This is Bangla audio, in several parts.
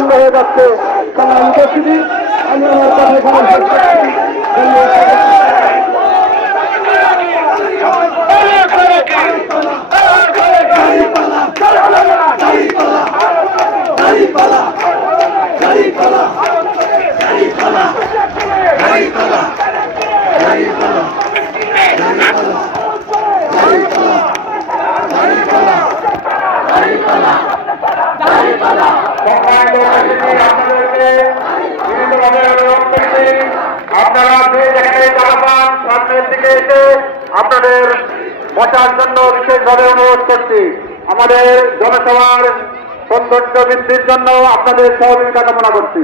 পূর্ণ হয়ে যাচ্ছে। উপস্থিতি আমি আমার কথা এখানে শেষ আপনারা যে যেখানে দাঁড়ান সামনের দিকে এসে আপনাদের বসার জন্য বিশেষভাবে অনুরোধ করছি। আমাদের জনসভার সৌন্দর্য বৃদ্ধির জন্য আপনাদের সহযোগিতা কামনা করছি।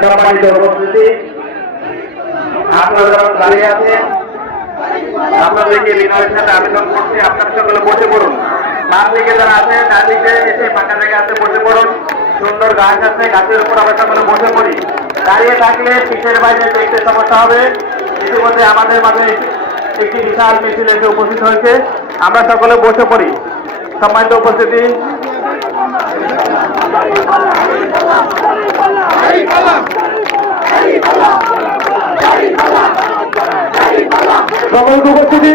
সম্মানিত উপস্থিতি, আপনারা দাঁড়িয়ে আছেন, আপনাদেরকে বিনয়ের সাথে আবেদন করছি আপনারা সকলে বসে পড়ুন। ডান দিকে যারা আছে ডান দিকে এসে ফাঁকা জায়গা আছে বসে পড়ুন। সুন্দর গাছ আছে, গাছের উপর আমরা সকলে বসে পড়ি। দাঁড়িয়ে থাকলে পিঠের বাইরে দেখতে সমস্যা হবে। ইতিমধ্যে আমাদের মাঝে একটি বিশাল মিছিল এসে উপস্থিত হয়েছে, আমরা সকলে বসে পড়ি। সম্মানিত উপস্থিতি, সকল উপস্থিতি